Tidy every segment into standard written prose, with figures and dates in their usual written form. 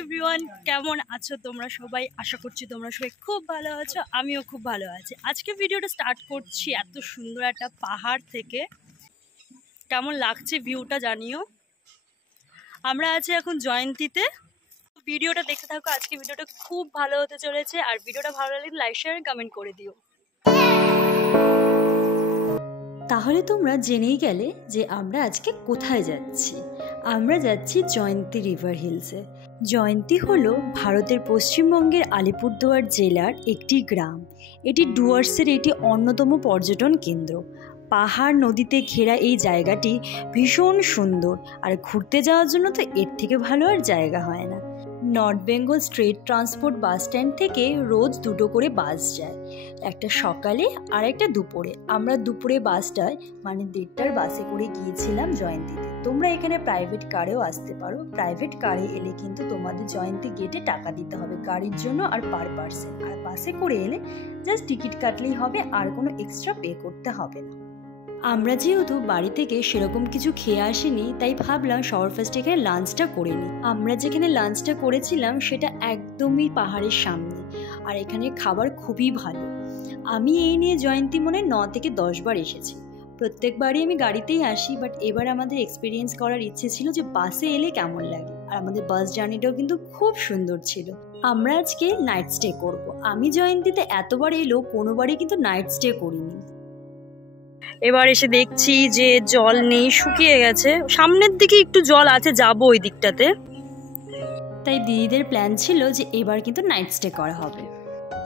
Everyone, কেমন আছো তোমরা সবাই? আশা করছি তোমরা সবাই খুব ভালো আছো, আমিও খুব ভালো আছি। আজকে ভিডিওটা স্টার্ট করছি এত সুন্দর একটা পাহাড় থেকে। কেমন লাগছে ভিউটা জানিও। আমরা আছি এখন জয়ন্তীতে। ভিডিওটা দেখতে থাকো, আজকে ভিডিওটা খুব ভালো হতে চলেছে। আর ভিডিওটা ভালো লাগলে লাইক শেয়ার কমেন্ট করে দিও। তাহলে তোমরা জেনেই গেলে যে আমরা আজকে কোথায় যাচ্ছি। আমরা যাচ্ছি জয়ন্তী রিভার হিলসে। জয়ন্তী হলো ভারতের পশ্চিমবঙ্গের আলিপুরদুয়ার জেলার একটি গ্রাম। এটি ডুয়ার্সের একটি অন্যতম পর্যটন কেন্দ্র। পাহাড় নদীতে ঘেরা এই জায়গাটি ভীষণ সুন্দর, আর ঘুরতে যাওয়ার জন্য তো এর থেকে ভালো আর জায়গা হয় না। North Bengal state transport bus stand থেকে রোজ দুটো করে বাস যায়, একটা সকালে আর একটা দুপুরে। আমরা দুপুরে বাসটায় মানে 1:30টার বাসে করে গিয়েছিলাম জয়ন্তীতে। তোমরা এখানে প্রাইভেট কারেও আসতে পারো। প্রাইভেট কারে এলে কিন্তু তোমাদের জয়ন্তী গেটে টাকা দিতে হবে গাড়ির জন্য আর পার পার্সন। আর বাসে করে এলে জাস্ট টিকিট কাটলেই হবে, আর কোনো এক্সট্রা পে করতে হবে না। আমরা যেহেতু বাড়ি থেকে সেরকম কিছু খেয়ে আসিনি, তাই ভাবলাম সবার ফার্স্ট এখানে লাঞ্চটা করে নিই। আমরা যেখানে লাঞ্চটা করেছিলাম সেটা একদমই পাহাড়ের সামনে, আর এখানে খাবার খুবই ভালো। আমি এই নিয়ে জয়ন্তী মনে 9 থেকে 10 বার এসেছি। প্রত্যেকবারই আমি গাড়িতেই আসি, বাট এবার আমাদের এক্সপিরিয়েন্স করার ইচ্ছে ছিল যে বাসে এলে কেমন লাগে। আর আমাদের বাস জার্নিটাও কিন্তু খুব সুন্দর ছিল। আমরা আজকে নাইট স্টে করব। আমি জয়ন্তীতে এতবার এলো কোনোবারই কিন্তু নাইট স্টে করিনি। এবার এসে দেখছি যে জল নেই, শুকিয়ে গেছে। সামনের দিকে একটু জল আছে, যাবো ওই দিকটাতে। তাই দিদিদের প্ল্যান ছিল যে এবার কিন্তু নাইট স্টে করা হবে।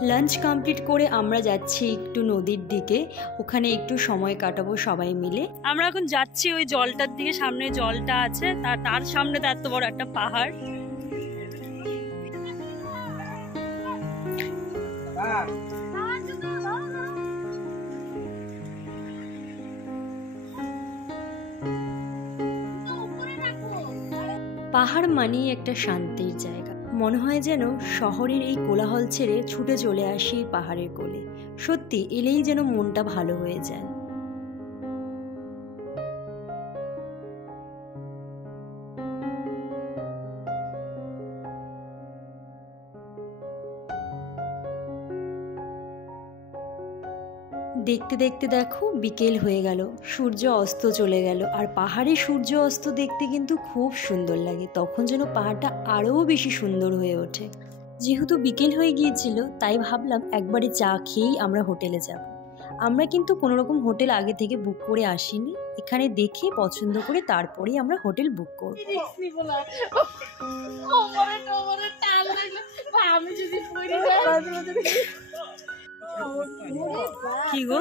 লাঞ্চ কমপ্লিট করে আমরা যাচ্ছি একটু নদীর দিকে, ওখানে একটু সময় কাটাবো সবাই মিলে। আমরা এখন যাচ্ছি ওই জলটার দিকে, সামনে জলটা আছে, তার সামনে তো এত বড় একটা পাহাড়। পাহাড় মানেই একটা শান্তির জায়গা। মনে হয় যেন শহরের এই কোলাহল ছেড়ে ছুটে চলে আসি পাহাড়ের কোলে। সত্যি এলেই যেন মনটা ভালো হয়ে যায়। দেখতে দেখতে দেখো বিকেল হয়ে গেল, সূর্য অস্ত চলে গেল। আর পাহাড়ে সূর্য অস্ত দেখতে কিন্তু খুব সুন্দর লাগে, তখন যেন পাহাড়টা আরও বেশি সুন্দর হয়ে ওঠে। যেহেতু বিকেল হয়ে গিয়েছিল, তাই ভাবলাম একবারে চা খেয়েই আমরা হোটেলে যাব। আমরা কিন্তু কোনো রকম হোটেল আগে থেকে বুক করে আসিনি, এখানে দেখে পছন্দ করে তারপরেই আমরা হোটেল বুক করব। কি গো,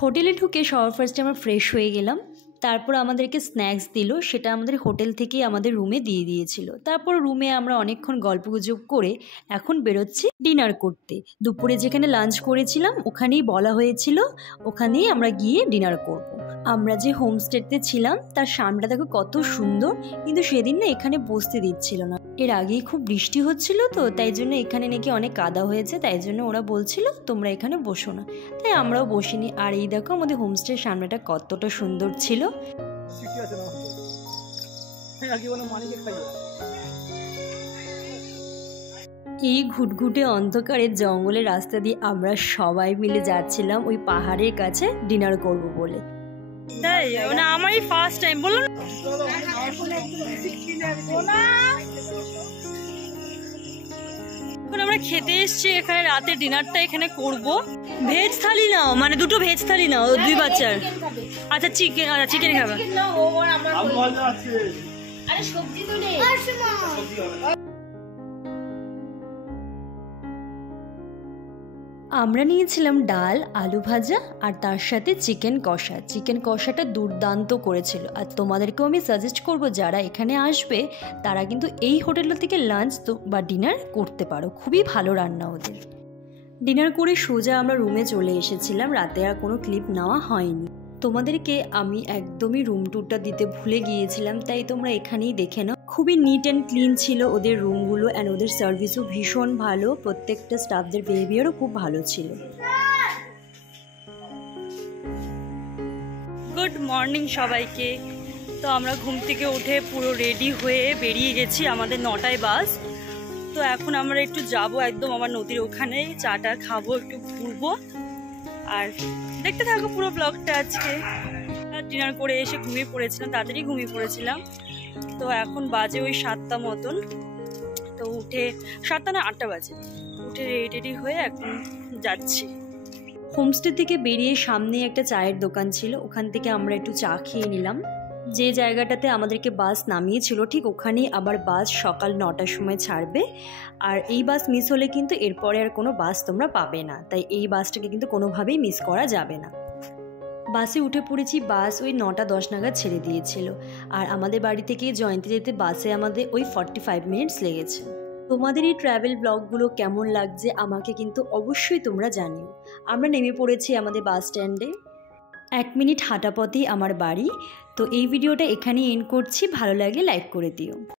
হোটেলে ঢুকে সবার ফার্স্টে আমরা ফ্রেশ হয়ে গেলাম। তারপর আমাদেরকে স্ন্যাক্স দিল, সেটা আমাদের হোটেল থেকেই আমাদের রুমে দিয়ে দিয়েছিল। তারপর রুমে আমরা অনেকক্ষণ গল্পগুজব করে এখন বেরোচ্ছি ডিনার করতে। দুপুরে যেখানে লাঞ্চ করেছিলাম ওখানেই বলা হয়েছিল ওখানেই আমরা গিয়ে ডিনার করব। আমরা যে হোমস্টেতে ছিলাম তার সামনেটা দেখো কত সুন্দর, কিন্তু সেদিন না এখানে বসতে দিচ্ছিল না। এর আগেই খুব বৃষ্টি হচ্ছিল, তো তাই জন্য এখানে নাকি অনেক কাদা হয়েছে, তাই জন্য ওরা বলছিল তোমরা এখানে বসো না, তাই আমরাও বসিনি। আর এই দেখো আমাদের হোমস্টের সামনেটা কতটা সুন্দর ছিল। এই ঘুটঘুটে অন্ধকারের জঙ্গলের রাস্তা দিয়ে আমরা সবাই মিলে যাচ্ছিলাম ওই পাহাড়ের কাছে ডিনার করব বলে। তাই না, আমারই ফার্স্ট টাইম বলো না। এখন আমরা খেতে এসেছি, এখানে রাতে ডিনারটা এখানে করব। ভেজ থালি নাও, মানে দুটো ভেজ থালি নাও, 2 বাচ্চার। আচ্ছা চিকেন, আচ্ছা চিকেন খাবে। আমরা নিয়েছিলাম ডাল, আলু ভাজা, আর তার সাথে চিকেন কষা। চিকেন কষাটা দুর্দান্ত করেছিল। আর তোমাদেরকেও আমি সাজেস্ট করব যারা এখানে আসবে তারা কিন্তু এই হোটেল থেকে লাঞ্চ বা ডিনার করতে পারো, খুবই ভালো রান্না ওদের। ডিনার করে সোজা আমরা রুমে চলে এসেছিলাম, রাতে আর কোনো ক্লিপ নেওয়া হয়নি। তোমাদেরকে আমি একদমই রুম ট্যুরটা দিতে ভুলে গিয়েছিলাম, তাই তোমরা এখানেই দেখে নাও। খুবই নিট অ্যান্ড ক্লিন ছিল ওদের রুমগুলো, অ্যান্ড ওদের সার্ভিসও ভীষণ ভালো। প্রত্যেকটা স্টাফদের বিহেভিয়ারও খুব ভালো ছিল। গুড মর্নিং সবাইকে। তো আমরা ঘুম থেকে উঠে পুরো রেডি হয়ে বেরিয়ে গেছি, আমাদের 9টায় বাস। তো এখন আমরা একটু যাব একদম আমার নদীর ওখানে, চাটা খাবো, একটু ঘুরবো। আর দেখতে থাকো পুরো ব্লগটা। আজকে ডিনার করে এসে ঘুমিয়ে পড়েছিলাম, তাড়াতাড়ি ঘুমিয়ে পড়েছিলাম। তো এখন বাজে ওই 7টা মতন। তো উঠে 7টা না 8টা বাজে, উঠে রেডি হয়ে এখন যাচ্ছি। হোমস্টে থেকে বেরিয়ে সামনে একটা চায়ের দোকান ছিল, ওখান থেকে আমরা একটু চা খেয়ে নিলাম। যে জায়গাটাতে আমাদেরকে বাস নামিয়েছিল ঠিক ওখানেই আবার বাস সকাল 9টার সময় ছাড়বে। আর এই বাস মিস হলে কিন্তু এরপরে আর কোনো বাস তোমরা পাবে না, তাই এই বাসটাকে কিন্তু কোনোভাবেই মিস করা যাবে না। বাসে উঠে পড়েছি, বাস ওই 9টা 10 নাগাদ ছেড়ে দিয়েছিল। আর আমাদের বাড়ি থেকে জয়ন্তী যেতে বাসে আমাদের ওই 45 মিনিটস লেগেছে। তোমাদের এই ট্র্যাভেল ব্লগগুলো কেমন লাগছে আমাকে কিন্তু অবশ্যই তোমরা জানিও। আমরা নেমে পড়েছি আমাদের বাস স্ট্যান্ডে, 1 মিনিট হাঁটা পথেই আমার বাড়ি। তো এই ভিডিওটা এখানেই এন্ড করছি, ভালো লাগলে লাইক করে দিও।